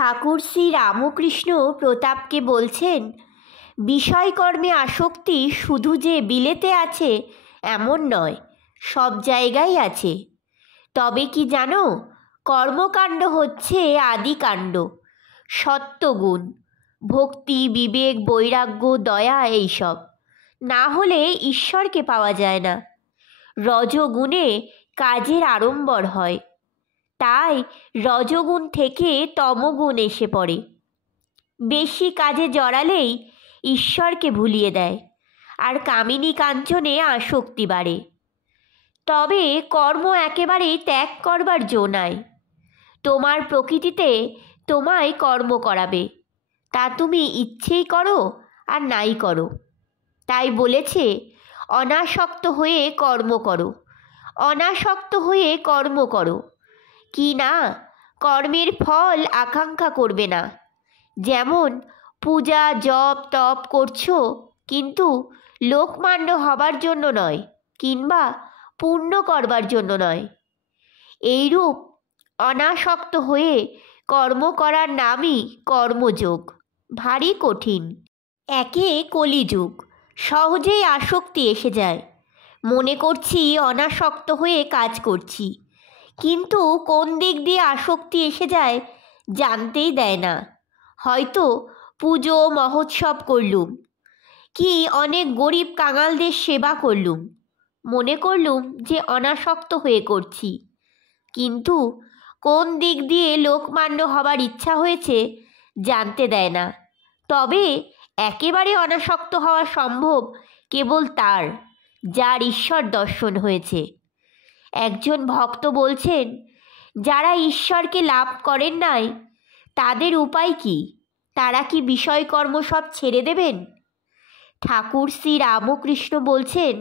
ঠাকুর শ্রী রামকৃষ্ণ প্রতাপকে বলছেন, বিষয়কর্মে আসক্তি শুধু যে বিলেতে আছে এমন নয়, সব জায়গায় আছে। তবে কি জানো, কর্মকাণ্ড হচ্ছে আদিকাণ্ড। সত্যগুণ, ভক্তি, বিবেক, বৈরাগ্য, দয়া এইসব না হলে ঈশ্বরকে পাওয়া যায় না। রজগুণে কাজের আড়ম্বর হয়, তাই রজগুণ থেকে তমগুণ এসে পড়ে। বেশি কাজে জড়ালেই ঈশ্বরকে ভুলিয়ে দেয়, আর কামিনী কাঞ্চনে আসক্তি বাড়ে। তবে কর্ম একেবারেই ত্যাগ করবার জো নাই। তোমার প্রকৃতিতে তোমায় কর্ম করাবে, তা তুমি ইচ্ছেই করো আর নাই করো। তাই বলেছে, অনাসক্ত হয়ে কর্ম করো, অনাসক্ত হয়ে কর্ম করো। কি না, কর্মের ফল আকাঙ্ক্ষা করবে না। যেমন পূজা, জপ, তপ করছো, কিন্তু লোকমান্য হবার জন্য নয়, কিংবা পূর্ণ করবার জন্য নয়। এইরূপ অনাসক্ত হয়ে কর্ম করার নামই কর্মযোগ। ভারী কঠিন। একে কলিযুগ, সহজেই আসক্তি এসে যায়। মনে করছি অনাসক্ত হয়ে কাজ করছি, কিন্তু কোন দিক দিয়ে আসক্তি এসে যায় জানতেই দেয় না। হয়তো পুজো মহোৎসব করলুম, কি অনেক গরিব কাঙালদের সেবা করলুম, মনে করলুম যে অনাসক্ত হয়ে করছি, কিন্তু কোন দিক দিয়ে লোকমান্য হবার ইচ্ছা হয়েছে জানতে দেয় না। তবে একেবারে অনাসক্ত হওয়া সম্ভব কেবল তার, যার ঈশ্বর দর্শন হয়েছে। একজন ভক্ত বলছেন, যারা ঈশ্বরকে লাভ করেন নাই তাদের উপায় কি? তারা কি বিষয়কর্ম সব ছেড়ে দেবেন? ঠাকুর শ্রী রামকৃষ্ণ বলছেন,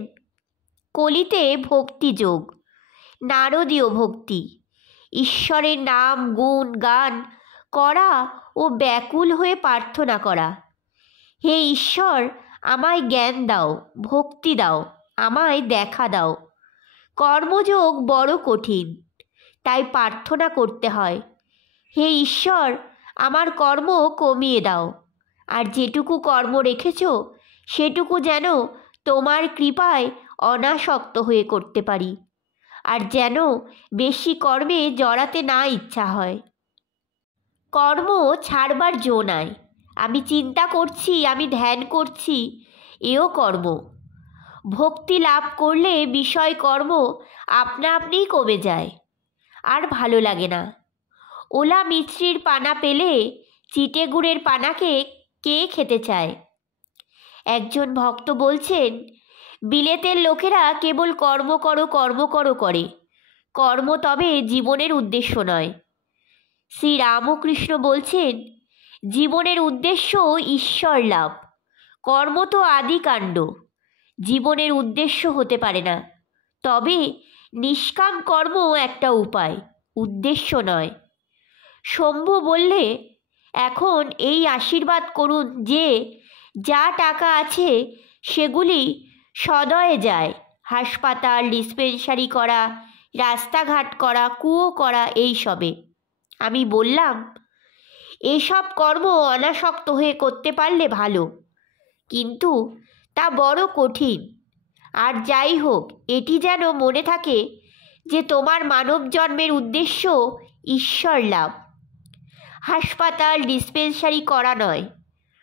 কলিতে ভক্তিযোগ, নারদীয় ভক্তি, ঈশ্বরের নাম, গুণ, গান করা ও ব্যাকুল হয়ে প্রার্থনা করা, হে ঈশ্বর, আমায় জ্ঞান দাও, ভক্তি দাও, আমায় দেখা দাও। কর্মযোগ বড় কঠিন, তাই প্রার্থনা করতে হয়, হে ঈশ্বর, আমার কর্ম কমিয়ে দাও, আর যেটুকু কর্ম রেখেছ সেটুকু যেন তোমার কৃপায় অনাসক্ত হয়ে করতে পারি, আর যেন বেশি কর্মে জড়াতে না ইচ্ছা হয়। কর্ম ছাড়বার জো নাই। আমি চিন্তা করছি, আমি ধ্যান করছি, এও কর্ম। ভক্তি লাভ করলে বিষয় কর্ম আপনা আপনিই কমে যায়, আর ভালো লাগে না। ওলা মিছরির পানা পেলে চিটে গুড়ের পানাকে কে খেতে চায়? একজন ভক্ত বলছেন, বিলেতের লোকেরা কেবল কর্ম করো কর্ম করো করে, কর্ম তবে জীবনের উদ্দেশ্য নয়। শ্রী রামকৃষ্ণ বলছেন, জীবনের উদ্দেশ্য ঈশ্বর লাভ, কর্ম তো আদিকাণ্ড, জীবনের উদ্দেশ্য হতে পারে না। তবে নিষ্কাম কর্ম একটা উপায়, উদ্দেশ্য নয়। শম্ভু বললে, এখন এই আশীর্বাদ করুন যে যা টাকা আছে সেগুলি সদয়ে যায় হাসপাতাল, ডিসপেন্সারি করা, রাস্তাঘাট করা, কুয়ো করা, এই সবে। আমি বললাম, এসব কর্ম অনাসক্ত হয়ে করতে পারলে ভালো, কিন্তু তা বড় কঠিন। আর যাই হোক, এটি যেন মনে থাকে যে তোমার মানব জন্মের উদ্দেশ্য ঈশ্বর লাভ, হাসপাতাল, ডিসপেন্সারি করা নয়।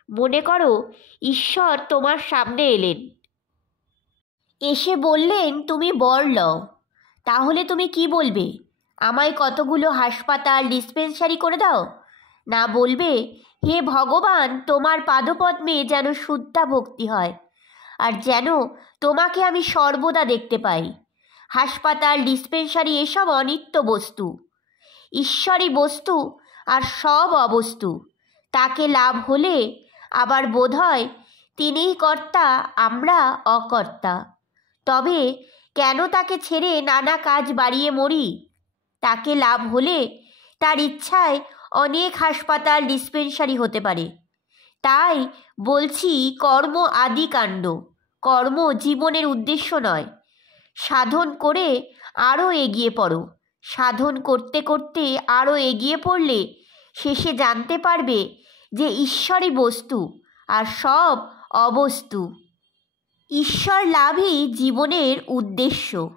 মনে করো ঈশ্বর তোমার সামনে এলেন, এসে বললেন তুমি বর লও। তাহলে তুমি কি বলবে? আমায় কতগুলো হাসপাতাল, ডিসপেন্সারি করে দাও? না, বলবে, হে ভগবান, তোমার পাদপদ্মে যেন শুদ্ধা ভক্তি হয়, আর যেন তোমাকে আমি সর্বদা দেখতে পাই। হাসপাতাল, ডিসপেন্সারি এসব অনিত্য বস্তু, ঈশ্বরই বস্তু, আর সব অবস্তু। তাকে লাভ হলে আবার বোধ হয় তিনিই কর্তা, আমরা অকর্তা। তবে কেন তাকে ছেড়ে নানা কাজ বাড়িয়ে মরি? তাকে লাভ হলে তার ইচ্ছায় অনেক হাসপাতাল, ডিসপেন্সারি হতে পারে। তাই বলছি, কর্ম আদিকাণ্ড, কর্ম জীবনের উদ্দেশ্য নয়। সাধন করে আরও এগিয়ে পড়ো, সাধন করতে করতে আরও এগিয়ে পড়লে শেষে জানতে পারবে যে ঈশ্বরই বস্তু আর সব অবস্তু। ঈশ্বর লাভই জীবনের উদ্দেশ্য।